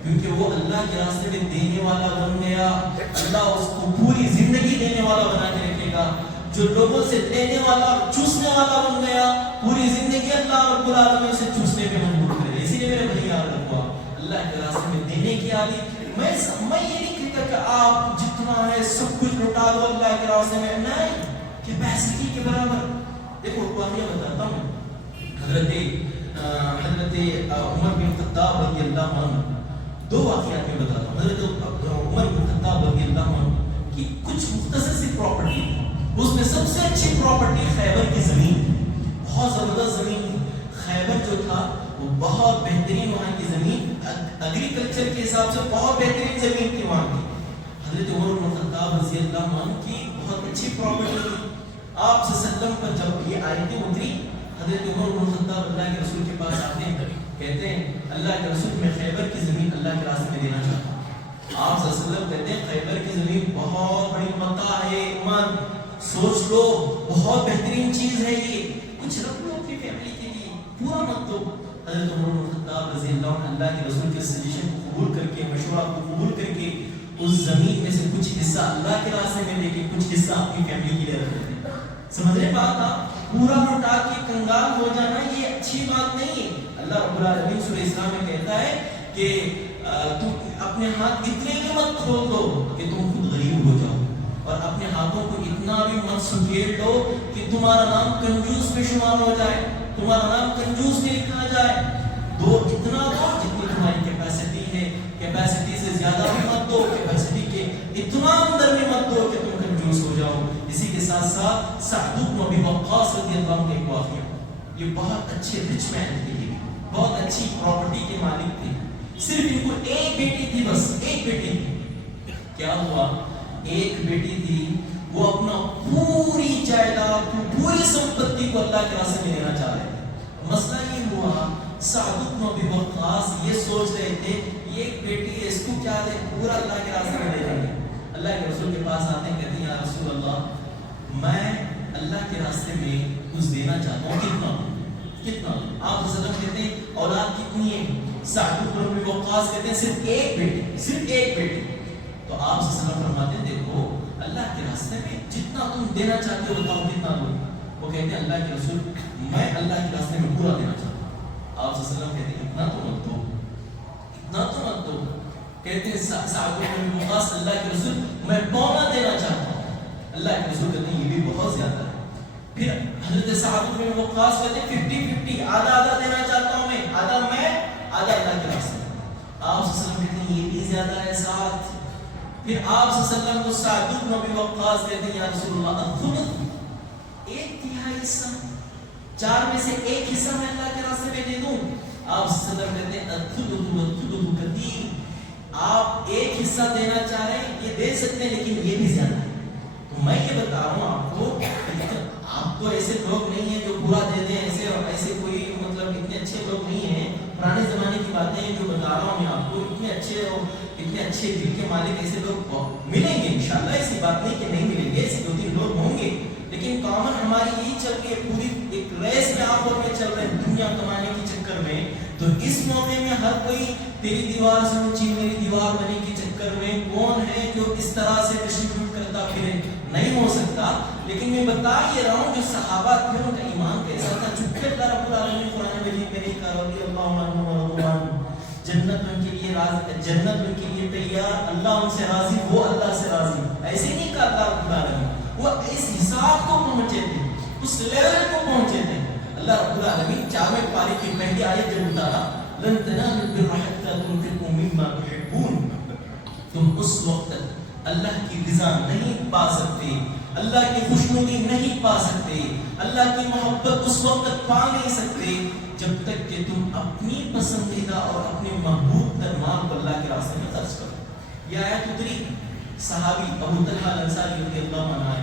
کیونکہ وہ اللہ کے راستے میں دینے والا بن گیا، اللہ اس کو پوری زندگی دینے والا بنا کے رکھے گا۔ جو لوگوں سے لینے والا چوسنے والا بن گیا، پوری زندگی اللہ رب العالمین سے چوسنے پہ مجبور کرے۔ اسی لیے میرے بھائی یاد رکھو، اللہ کے راستے میں دینے کی عادت، میں یہ نہیں کہتا کہ آپ جتنا ہے سب کچھ لٹا دو اللہ کے راستے میں، نہیں کہ پیسے کی کے برابر۔ دیکھو واقعہ بتاتا ہوں، حضرت عمر بن خطاب رضی اللہ عنہ، دو واقعات میں بتاتا ہوں۔ حضرت عمر بن خطاب رضی اللہ عنہ کی کچھ مختصر سی پراپرٹی تھی، اس میں سب سے اچھی پراپرٹی خیبر کی زمین تھی، بہت زبردست زمین تھی۔ خیبر جو تھا وہ بہت بہترین وہاں کی زمین، ایگریکلچر کے حساب سے بہت بہترین زمین تھی وہاں کی۔ حضرت عمر بن خطاب رضی اللہ عنہ کی بہت اچھی پراپرٹی تھی۔ آپ صلی اللہ علیہ وسلم پر جب یہ آیتیں اتری، حضرت عمر بن خطاب اللہ کے رسول کے پاس آتے ہیں، کہتے ہیں اللہ کے رسول میں خیبر کی زمین اللہ کے راستے میں دینا چاہتا ہوں۔ آپ صلی اللہ علیہ وسلم کہتے ہیں خیبر کی زمین بہت بڑی متاع ہے، ایمان سوچ لو، بہت بہترین چیز ہے، یہ کچھ رکھ لو اپنی فیملی کے لیے، پورا مت دو۔ حضرت عمر بن خطاب رضی اللہ عنہ اللہ کے رسول کے سجیشن کو قبول کر کے، مشورہ کو قبول کر کے اس زمین میں سے کچھ حصہ اللہ کے راستے میں دے کے کچھ حصہ اپنی فیملی کے لیے رکھ لیتے ہیں. سمجھ رہے بات آپ؟ پورا لوٹا کے کنگال ہو جانا یہ اچھی بات نہیں ہے. اللہ رب العالمین سورہ اسلام میں کہتا ہے کہ تم اپنے ہاتھ اتنے بھی مت کھول دو کہ تم خود غریب ہو جاؤ، اور اپنے ہاتھوں کو اتنا بھی مت سکیڑ دو کہ تمہارا نام کنجوس میں شمار ہو جائے، تمہارا نام کنجوس میں لکھا جائے. دو اتنا دو جتنی تمہاری کیپیسٹی ہے، کیپیسٹی سے زیادہ بھی مت دو، کیپیسٹی کے اتنا اندر بھی مت دو کہ تم کنجوس ہو جاؤ. اسی کے ساتھ ساتھ سعد بن ابی وقاص رضی اللہ عنہ کا ایک واقعہ، یہ بہت اچھے رچ مین تھے، یہ بہت اچھی پراپرٹی کے مالک تھے. صرف ان کو ایک بیٹی تھی، بس ایک بیٹی تھی. کیا ہوا؟ ایک بیٹی تھی، وہ اپنا پوری جائیداد پوری سمپتی کو اللہ کے راستے میں دینا چاہ رہے تھے. مسئلہ یہ ہوا سعد بن ابی وقاص یہ سوچ رہے تھے یہ ایک بیٹی ہے، اس کو کیا دے، پورا اللہ کے راستے میں دے دیں گے. اللہ کے رسول کے پاس آتے ہیں، کہتے ہیں یا رسول اللہ میں اللہ کے راستے میں کچھ دینا چاہتا ہوں، کتنا کتنا؟ آپ وسلم کہتے ہیں اولاد کتنی ہے؟ سعد بن ابی وقاص کہتے ہیں صرف ایک بیٹی، صرف ایک بیٹی. تو آپ وسلم فرماتے ہیں دیکھو اللہ کے راستے میں جتنا تم دینا چاہتے ہو بتاؤ کتنا دو. وہ کہتے ہیں اللہ کے رسول میں اللہ کے راستے میں پورا دینا چاہتا ہوں. آپ وسلم کہتے ہیں اتنا تو مت دو، اتنا تو مت دو. کہتے ہیں سعد بن ابی وقاص اللہ کے رسول میں پونا دینا چاہتا ہوں. اللہ کے رسول کہتے ہیں یہ بھی بہت زیادہ ہے. پھر حضرت سعد بن ابی وقاص کہتے ہیں 50-50 آدھا آدھا دینا چاہتا ہوں میں، آدھا میں آدھا اللہ کے راستے میں. آپ صلی اللہ علیہ وسلم کہتے ہیں یہ بھی زیادہ ہے ساتھ. پھر آپ صلی اللہ علیہ وسلم کو سعد بن ابی وقاص کہتے ہیں یا رسول اللہ الثلث، ایک تہائی حصہ، 4 میں سے ایک حصہ میں اللہ کے راستے میں دے دوں. آپ صلی اللہ علیہ وسلم کہتے ہیں الثلث والثلث کثیر، آپ ایک حصہ دینا چاہ رہے ہیں یہ دے سکتے ہیں لیکن یہ بھی زیادہ ہے. تو میں یہ بتا رہا ہوں آپ کو، آپ تو ایسے لوگ نہیں ہیں جو پورا دے دیں، ایسے کوئی مطلب اتنے اچھے لوگ نہیں ہیں. پرانے زمانے کی باتیں ہیں جو بتا رہا ہوں میں آپ کو. اتنے اچھے دل کے مالک ایسے لوگ ملیں گے انشاءاللہ، ایسی بات نہیں کہ نہیں ملیں گے، ایسے 2-3 لوگ ہوں گے. لیکن کامن ہماری یہی چل رہی ہے، پوری ایک ریس میں آپ اور میں چل رہے ہیں دنیا کمانے کے چکر میں. تو اس موقع میں ہر کوئی تیری دیوار سے اونچی میری دیوار بنے کے چکر میں کون ہے جو اس طرح سے ڈسٹریبیوٹ کرتا پھرے، نہیں ہو سکتا. لیکن میں بتا یہ رہا ہوں جو صحابہ تھے ان کا ایمان کیسا تھا. چونکہ اللہ رب العالمین قرآن مجید میں نہیں کہا رضی اللہ عنہم ورضوان، جنت ان کے لیے راضی، جنت ان کے لیے تیار، اللہ ان سے راضی، وہ اللہ سے راضی. ایسے نہیں کہا اللہ رب العالمین، وہ اس حساب کو پہنچے تھے، اس لیول کو پہنچے تھے. اللہ رب العالمین 4ویں پارے کی پہلی آیت جب اتارا لن تنالوا البر حتى تنفقوا مما تحبون، تم اس وقت اللہ کی رضا نہیں پا سکتے، اللہ کی خوشنودی نہیں پا سکتے، اللہ کی محبت اس وقت تک پا نہیں سکتے جب تک کہ تم اپنی پسندیدہ اور اپنے محبوب تر مال کو اللہ کے راستے میں خرچ کرو. یہ آیت اتری، صحابی ابو طلحہ الانصاری رضی اللہ عنہ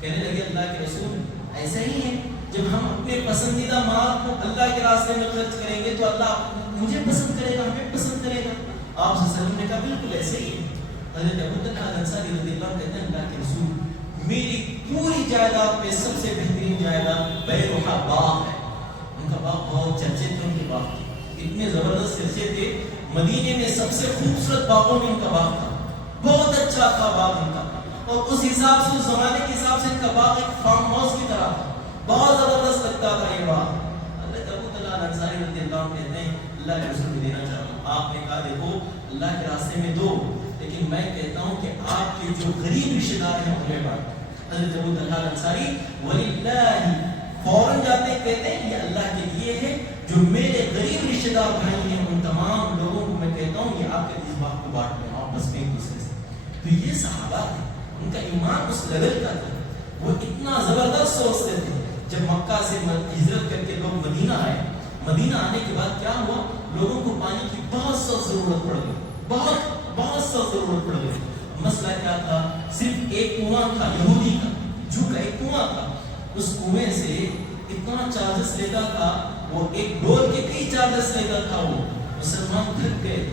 کہنے لگے اللہ کے رسول ایسا ہی ہے، جب ہم اپنے پسندیدہ مال کو اللہ کے راستے میں خرچ کریں گے تو اللہ مجھے پسند کرے گا، ہمیں پسند کرے گا. آپ صلی اللہ علیہ وسلم نے کہا بالکل ایسے ہی ہے. حضرت ابو طلحہ الانصاری رضی اللہ عنہ کہتے ہیں اللہ کے رسول میری پوری جائیداد میں سب سے بہترین جائیداد بیروحہ باغ ہے. ان کا باغ بہت چرچے تھے، ان کے باغ اتنے زبردست چرچے تھے. مدینے میں سب سے خوبصورت باغوں میں ان کا باغ تھا، بہت اچھا تھا باغ ان کا. اور اس حساب سے، اس زمانے کے حساب سے ان کا باغ ایک فارم ہاؤس کی طرح تھا، بہت زبردست لگتا تھا یہ باغ. حضرت ابو طلحہ الانصاری رضی اللہ عنہ کہتے ہیں اللہ کے رسول کو دینا چاہ رہا ہوں. آپ نے کہا دیکھو اللہ کے راستے میں دو، لیکن میں کہتا ہوں کہ آپ کے جو غریب رشتہ دار ہیں انہیں بات. حضرت ابو طلحہ الانصاری وللہ فوراً جاتے ہیں، کہتے ہیں یہ اللہ کے لیے ہے، جو میرے غریب رشتہ دار بھائی ہیں ان تمام لوگوں کو میں کہتا ہوں یہ آپ کے اس باغ کو بانٹ لیں آپس میں ایک دوسرے سے. تو یہ صحابہ تھے، ان کا ایمان اس لیول کا تھا، وہ اتنا زبردست سوچتے تھے. جب مکہ سے ہجرت کر کے لوگ مدینہ آئے، مدینہ آنے کے بعد کیا ہوا، لوگوں کو پانی کی بہت سخت ضرورت پڑ گئی، بہت سخت ضرورت پڑ گئی. مسئلہ کیا تھا، صرف ایک کنواں تھا یہودی کا، جو کا ایک کنواں تھا، اس کنویں سے اتنا چارجز لیتا تھا، وہ ایک ڈول کے کئی چارجز لیتا تھا. وہ مسلمان تھک گئے،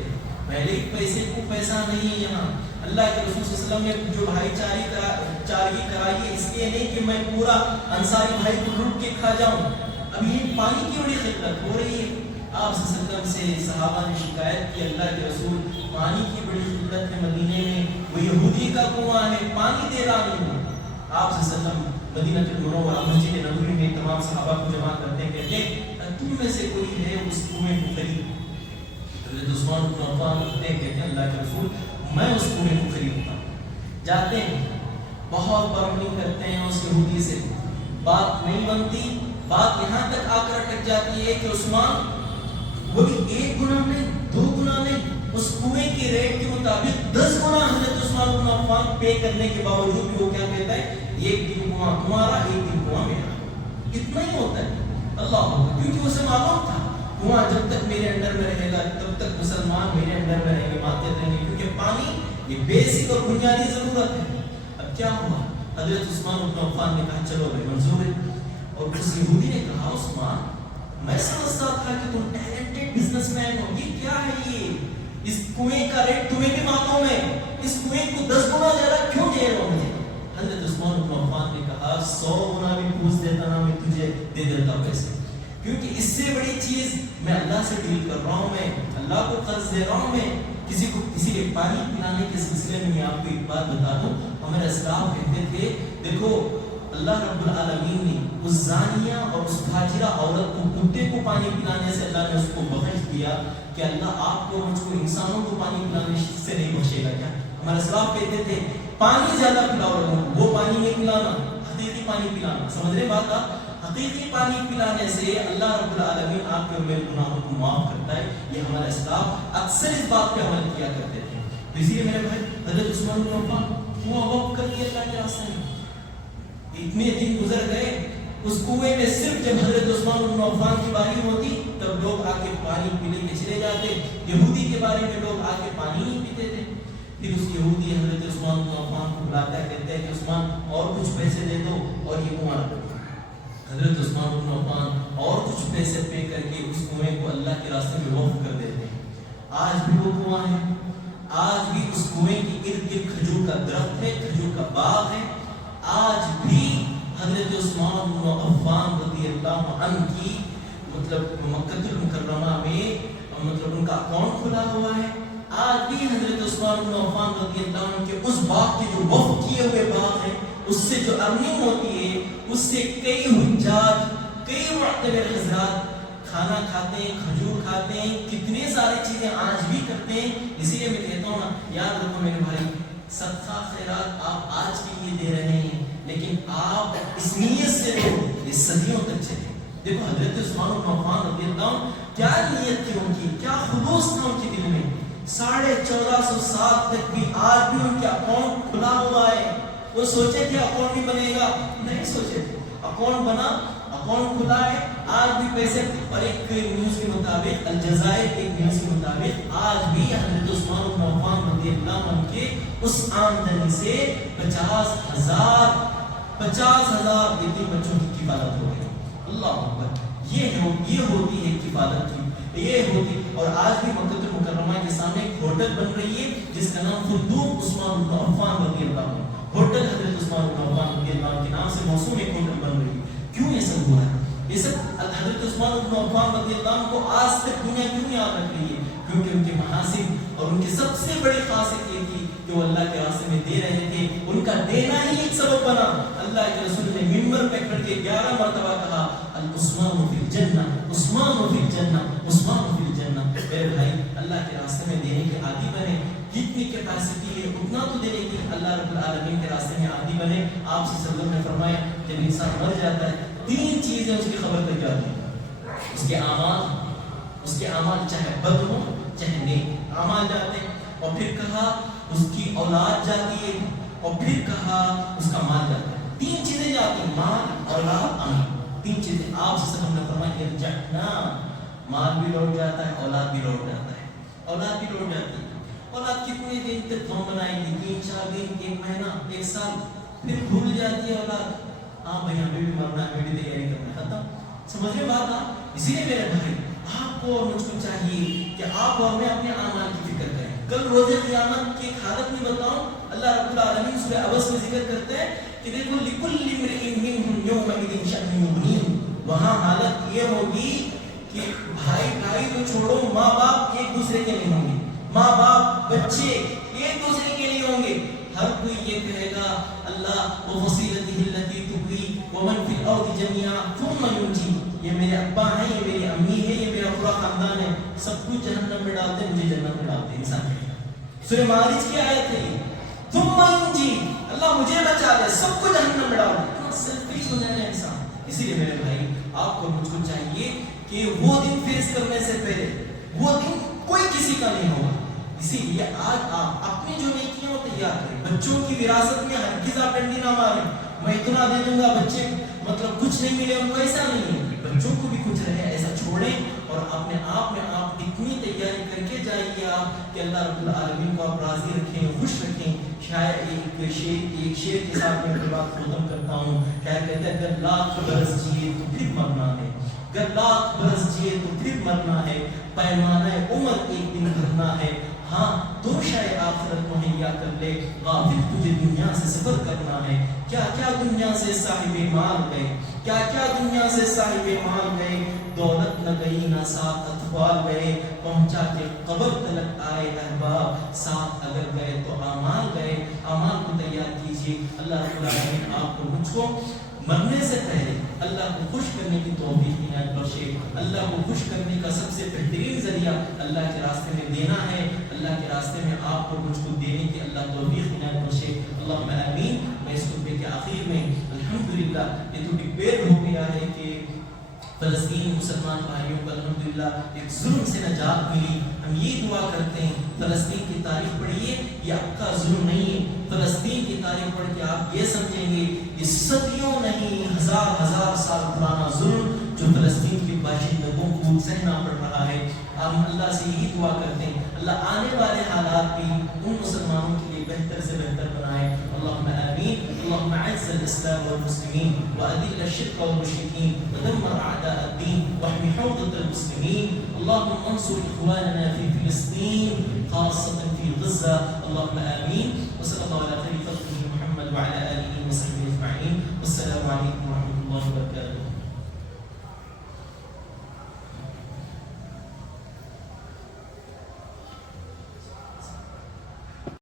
پہلے ہی پیسے کو پیسہ نہیں ہے یہاں. اللہ کے رسول صلی اللہ علیہ وسلم نے جو بھائی چارگی کرائی ہے اس لیے نہیں کہ میں پورا انصاری بھائی کو لوٹ کے کھا جاؤں. اب یہ پانی کی بڑی خدمت ہو رہی ہے، آپ صلی اللہ علیہ وسلم سے صحابہ نے شکایت کی اللہ کے رسول پانی کی بڑی قلت ہے مدینے میں، وہ یہودی کا کنواں ہے پانی دے رہا نہیں ہے۔ آپ صلی اللہ علیہ وسلم مدینہ المنورہ مسجد نبوی میں تمام صحابہ کو جمع کرتے کہتے تم میں سے کوئی ہے اس کنویں کو خرید؟ حضرت عثمان بن عفان کہتے ہیں اللہ کے رسول میں اس کنویں کو خریدتا ہوں۔ جاتے ہیں بہت بارگننگ کرتے ہیں اس یہودی سے، بات نہیں بنتی، بات یہاں تک آ کر اٹک جاتی ہے کہ عثمان وہ بھی ایک گناہ نہیں دو گناہ نہیں، اس کنویں کے ریٹ کے مطابق 10 گنا حضرت عثمان بن عفان پے کرنے کے باوجود بھی وہ کیا کہتا ہے ایک دن کنواں تمہارا ایک دن کنواں میرا۔ اتنا ہی ہوتا ہے اللہ ہوگا، کیونکہ اسے معلوم تھا کنواں جب تک میرے انڈر میں رہے گا تب تک مسلمان میرے انڈر میں رہیں گے، ماتحت رہیں گے، کیونکہ پانی یہ بیسک اور بنیادی ضرورت ہے۔ اب کیا ہوا؟ حضرت عثمان بن عفان نے کہا چلو بھائی منظور ہے، اور اس یہودی نے کہا عثمان میں سمجھتا تھا کہ تم ٹیلنٹڈ بزنس مین ہو، یہ کیا ہے یہ اس کنویں کا ریٹ تمہیں بھی معلوم ہے، اس کنویں کو 10 گنا زیادہ کیوں دے رہے ہو مجھے؟ حضرت عثمان بن عفان نے کہا 100 گنا بھی پوچھ دیتا نا میں تجھے دے دیتا پیسے، کیونکہ اس سے بڑی چیز میں اللہ سے ڈیل کر رہا ہوں، میں اللہ کو قرض دے رہا ہوں، میں کسی کو کسی کے پانی پلانے کے سلسلے میں میں آپ کو ایک بات بتا دوں، ہمارے اسلاف کہتے تھے دیکھو اللہ رب العالمین نے اس زانیہ اور اس فاجرہ عورت کو کتے کو پانی پلانے سے اللہ نے اس کو بخش دیا کہ اللہ آپ کو مجھ کو انسانوں کو پانی پلانے سے نہیں بخشے گا کیا؟ ہمارے اسلاف کہتے تھے پانی زیادہ پلاؤ رہو، وہ پانی نہیں پلانا، حقیقی پانی پلانا۔ سمجھ رہے بات آپ؟ حقیقی پانی پلانے سے اللہ رب العالمین آپ کے میرے گناہوں کو معاف کرتا ہے۔ یہ ہمارا اسلاف اکثر اس بات پہ عمل کیا کرتے تھے۔ اسی لیے میرے بھائی حضرت عثمان بن عفان کنواں وقف کر دیا اللہ کے راستے میں۔ اتنے دن گزر گئے اس کنویں میں صرف جب حضرت عثمان بن عفان کی باری ہوتی تب لوگ آ کے پانی پینے کے چلے جاتے، یہودی کے بارے میں لوگ آ کے پانی نہیں پیتے تھے۔ پھر اس یہودی حضرت عثمان بن عفان کو بلاتا ہے، کہتے ہیں کہ عثمان اور کچھ پیسے دے دو اور یہ کنواں رکھو۔ حضرت عثمان بن عفان اور کچھ پیسے پے کر کے اس کنویں کو اللہ کے راستے میں وقف کر دیتے ہیں۔ آج بھی وہ کنواں ہے، آج بھی اس کنویں کے ارد گرد کھجور کا درخت ہے، کھجور کا باغ ہے۔ آج بھی حضرت عثمان بن عفان رضی اللہ عنہ کی مکہ المکرمہ میں ان کا اکاؤنٹ کھلا ہوا ہے۔ آج بھی حضرت عثمان بن عفان رضی اللہ عنہ کے اس باغ کے جو وقف کیے ہوئے باغ ہیں اس سے جو ارننگ ہوتی ہے اس سے کئی حجاج کئی معتبر حضرات کھانا کھاتے ہیں، کھجور کھاتے ہیں، کتنے ساری چیزیں آج بھی کرتے ہیں۔ اسی لیے میں کہتا ہوں نا یاد رکھو میرے بھائی صدقہ خیرات آپ آج کے لیے دے رہے ہیں لیکن آپ اس نیت سے دو یہ صدیوں تک چلے۔ دیکھو حضرت عثمان بن عفان رضی اللہ عنہ کیا نیت تھی ان کی، کیا خلوص تھا ان کے دل میں، 1450 سال تک بھی آج بھی ان کے اکاؤنٹ کھلا ہوا ہے۔ وہ سوچے کہ اکاؤنٹ بھی بنے گا، نہیں سوچے تھے، اکاؤنٹ بنا، اکاؤنٹ کھلا ہے، آج بھی پیسے۔ اور ایک نیوز کے مطابق الجزائر ایک نیوز کے مطابق آج بھی حضرت عثمان بن عفان رضی اللہ عنہ کے اس آمدنی سے 50,000 یتیم بچوں کی کفالت ہو گئی۔ اللہ اکبر، یہ ہوتی ہے کفالت کی، یہ ہوتی۔ اور آج بھی مکہ المکرمہ کے سامنے ایک ہوٹل بن رہی ہے جس کا نام فندق عثمان بن عفان رضی اللہ عنہ، ہوٹل حضرت عثمان بن عفان رضی اللہ عنہ کے نام سے موسوم ایک ہوٹل بن رہی ہے۔ کیوں یہ سب ہوا ہے؟ یہ سب حضرت عثمان بن عفان رضی اللہ عنہ کو آج تک دنیا کیوں یاد رکھ رہی ہے؟ کیونکہ ان کے محاسن اور ان کی سب سے بڑی خاصیت یہ تھی کہ وہ اللہ کے راستے میں دے رہے تھے، ان کا دینا ہی ایک سبب بنا۔ اللہ کے رسول نے منبر پہ کھڑ کے 11 مرتبہ کہا عثمان فی الجنہ، عثمان فی الجنہ، عثمان فی الجنہ۔ میرے بھائی اللہ کے راستے میں دینے کے عادی بنے، جتنی کیپیسٹی ہے اتنا تو دینے کی اللہ رب العالمین کے راستے میں عادی بنے۔ آپ سے صلی اللہ علیہ وسلم نے فرمایا جب انسان مر جاتا ہے 3 چیزیں اس کی خبر تک جاتی ہیں، اس کے اعمال چاہے بد ہو چاہے نیک اعمال جاتے ہیں، اور پھر کہا اس کی اولاد جاتی ہے، اور پھر کہا اس کا مال جاتا ہے۔ 3 چیزیں جاتی ہیں، مال، اولاد، عمل، 3 چیزیں۔ آپ سے ہم نے فرمایا کہ جانا مال بھی لوٹ جاتا ہے، اولاد بھی لوٹ جاتا ہے، اولاد بھی لوٹ جاتی ہے۔ اولاد کتنے دن تک غم بنائے گی، 3-4 دن، 1 مہینہ، 1 سال، پھر بھول جاتی ہے اولاد، ہاں بھائی ہمیں بھی مرنا ہے، ہمیں بھی تیاری کرنا ہے، ختم۔ سمجھ رہے بات آپ؟ اسی لیے میرے بھائی آپ کو اور مجھ کو چاہیے کہ آپ اور میں اپنے اعمال کی فکر کریں۔ کل روز قیامت کی حالت میں بتاؤں، اللہ رب العالمین سورہ عبس میں ذکر کرتے ہیں کہ دیکھو لِكُلِّ امْرِئٍ مِّنْهُمْ يَوْمَئِذٍ شَأْنٌ يُغْنِيهِ، وہاں حالت یہ ہوگی کہ بھائی بھائی تو چھوڑو، ماں باپ ایک دوسرے کے نہیں ہوں گے، ماں باپ بچے ایک دوسرے کے نہیں ہوں گے. ہر کوئی یہ کہے گا اللہ وفصیلتہ التی تؤوی ومن فی الارض جميعا ثم ینجی، یہ میرے ابا ہیں، یہ میری امی ہے، یہ میرا پورا خاندان ہے، سب کچھ جہنم میں ڈالتے مجھے جنت میں ڈالتے. انسان سورہ معارج کی آیت ہے ثم ینجی، اللہ مجھے بچا لے، سب کو جہنم میں ڈال دے. اتنا سیلفش ہو جائے انسان. اسی لیے میرے بھائی آپ کو مجھ کو چاہیے کہ وہ دن فیس کرنے سے پہلے، وہ دن کوئی کسی کا نہیں ہوگا، اسی لیے آج آپ اپنی جو نیکیاں وہ تیار کریں. بچوں کی وراثت میں ہرگز آپ ڈنڈی نہ ماریں، میں اتنا دے دوں گا بچے مطلب کچھ نہیں ملے ان کو، ایسا نہیں ہے. بچوں کو بھی کچھ رہے ایسا چھوڑیں، اور اپنے آپ میں آپ اتنی تیاری کر کے جائیے آپ کہ اللہ رب العالمین کو آپ راضی رکھیں، خوش رکھیں. شاید ایک شعر کے ساتھ میں بات ختم کرتا ہوں. کیا کہتے ہیں؟ اگر لاکھ برس جیے تو پھر مرنا ہے، اگر لاکھ برس جیے تو پھر مرنا ہے، پیمانہ عمر ایک دن بھرنا ہے. ہاں دو شے آخرت مہیا کر لے، غافل تجھے دنیا سے سفر کرنا ہے. کیا کیا دنیا سے صاحب مال گئے، کیا کیا دنیا سے صاحب مال گئے، دولت نہ گئی نہ ساتھ اطفال گئے، پہنچا کے قبر تلک آئے احباب، ساتھ اگر گئے تو اعمال گئے. اعمال کو تیار کیجیے. اللہ رب العالمین آپ کو مجھ کو مرنے سے پہلے اللہ کو خوش کرنے کی توفیق عنایت بخشے. اللہ کو خوش کرنے کا سب سے بہترین ذریعہ اللہ کے راستے میں دینا ہے. اللہ کے راستے میں آپ کو مجھ کو دینے کی اللہ توفیق عنایت بخشے. اللہم آمین. میں اس خطبے کے آخر میں الحمدللہ یہ تو ڈکلیئر ہو گیا ہے کہ فلسطین مسلمان بھائیوں کو الحمدللہ ایک ظلم سے نجات ملی. ہم یہ دعا کرتے ہیں فلسطین کی تاریخ پڑھیے، یہ آپ کا ظلم نہیں ہے. فلسطین کی تاریخ پڑھ کے آپ یہ سمجھیں گے یہ صدیوں نہیں ہزار سال پرانا ظلم جو فلسطین کے باشندوں کو سہنا پڑ رہا ہے. ہم اللہ سے یہی دعا کرتے ہیں اللہ آنے والے حالات بھی ان مسلمانوں کے لیے بہتر سے بہتر بنائے. اللہم آمین. اللہم اعز الاسلام والمسلمین واذل الشرک والمشرکین ودمر اعداء الدین واحمی حوضة المسلمین. اللہم انصر اخواننا في فلسطین خاصة في غزة. اللہم آمین. وصلی اللہ علی خیر خلقہ محمد وعلى آلہ وصحبہ اجمعین. والسلام علیکم ورحمۃ اللہ وبرکاتہ.